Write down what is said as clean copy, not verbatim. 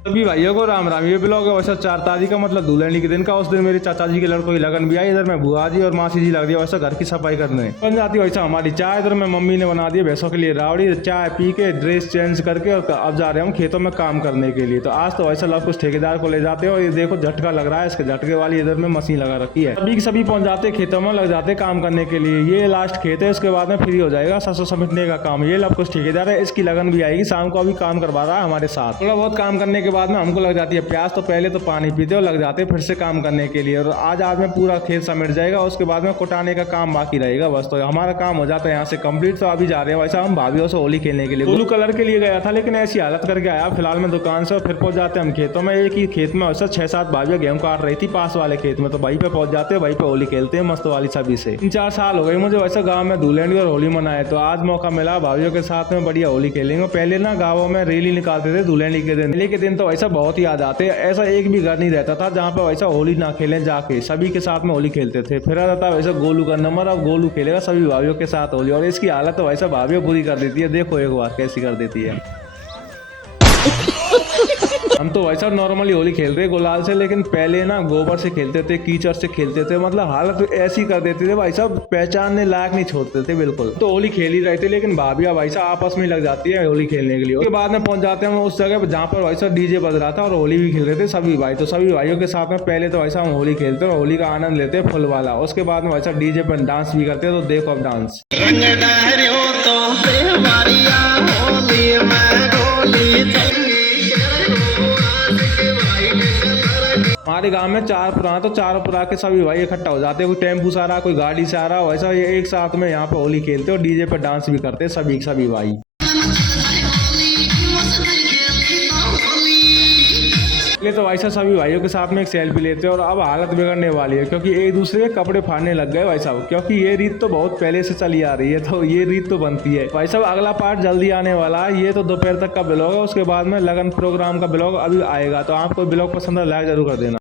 सभी भाइयों को राम राम। ये ब्लॉग है वैसा 4 तारीख का, मतलब दुल्हन के दिन का। उस दिन मेरे चाचा जी के लड़कों की लगन भी आई। इधर मैं बुआ जी और मासी जी लग रही है वैसा घर की सफाई करने। बन जाती है वैसा हमारी चाय। इधर में मम्मी ने बना दी भैंसों के लिए रावड़ी। चाय पी के ड्रेस चेंज करके और अब जा रहे हैं हम खेतों में काम करने के लिए। तो आज तो वैसा लव कुछ ठेकेदार को ले जाते हैं। और ये देखो झटका लग रहा है, इसके झटके वाली इधर में मशीन लगा रखी है। सभी के सभी पहुंच जाते हैं खेतों में, लग जाते काम करने के लिए। ये लास्ट खेत है, उसके बाद में फ्री हो जाएगा सरसों समेटने का काम। ये लव कुछ ठेकेदार है, इसकी लगन भी आएगी। शाम को अभी काम करवा रहा है हमारे साथ। थोड़ा बहुत काम करने के बाद में हमको लग जाती है प्यास। तो पहले तो पानी पीते और लग जाते फिर से काम करने के लिए। और आज में पूरा खेत समेट जाएगा। उसके बाद में कुटाने का काम बाकी रहेगा बस। तो हमारा काम हो जाता है यहाँ से कंप्लीट। तो अभी जा रहे हैं वैसा हम भाभीियों से होली खेलने के लिए। ब्लू कलर के लिए गया था लेकिन ऐसी हालत करके आया फिलहाल में दुकान से। और फिर पहुंच जाते हैं हम खेतों में। एक ही खेत में वैसा 6-7 भाभियां गेहूं काट रही थी पास वाले खेत में। तो वहीं पे पहुंच जाते हैं, वहीं पे होली खेलते हैं मस्त वाली सभी से। 3-4 साल हो गए मुझे वैसा गाँव में धुलेंडी और होली मनाए। तो आज मौका मिला भाभीियों के साथ में बढ़िया होली खेलेंगे। पहले ना गाँवों में रैली निकालते थे धुलेंडी के दिन। होली के दिन तो वैसा बहुत ही याद आते। ऐसा एक भी घर नहीं रहता था जहाँ पे वैसा होली ना खेलें। जाके सभी के साथ में होली खेलते थे। फिर आता था वैसा गोलू का नंबर। अब गोलू खेलेगा सभी भाइयों के साथ होली। और इसकी हालत तो वैसा भाभियों बुरी कर देती है। देखो एक बार कैसी कर देती है। हम तो वैसा नॉर्मली होली खेल रहे गुलाल से, लेकिन पहले ना गोबर से खेलते थे, कीचड़ से खेलते थे। मतलब हालत ऐसी कर देते थे भाई साहब, पहचानने लायक नहीं छोड़ते थे बिल्कुल। तो होली खेल ही रहे थे लेकिन भाभिया भाई साहब आपस में लग जाती है होली खेलने के लिए। उसके बाद में पहुंच जाते हैं हम उस जगह जहाँ पर वैसा डीजे बज रहा था और होली भी खेल रहे थे सभी भाई। तो सभी भाइयों के साथ में पहले तो वैसा हम होली खेलते और होली का आनंद लेते फुल वाला। उसके बाद में वैसा डीजे पर डांस भी करते। तो देखो अब डांस हमारे गांव में 4 पुरा, तो 4 पुरा के सभी भाई इकट्ठा हो जाते हैं। कोई टेम्पू से आ रहा, कोई गाड़ी से आ रहा, वैसा ये एक साथ में यहाँ पे होली खेलते और डीजे पे डांस भी करते सभी भाई। पहले तो वैसा सभी भाइयों के साथ में एक सेल्फी लेते हैं। और अब हालत बिगड़ने वाली है क्योंकि एक दूसरे के कपड़े फाड़ने लग गए भाई साहब। क्योंकि ये रीत तो बहुत पहले से चली आ रही है, तो ये रीत तो बनती है भाई साहब। अगला पार्ट जल्दी आने वाला है। ये तो दोपहर तक का ब्लॉग है। उसके बाद में लगन प्रोग्राम का ब्लॉग अभी आएगा। तो आपको ब्लॉग पसंद है लाइक जरूर कर देना।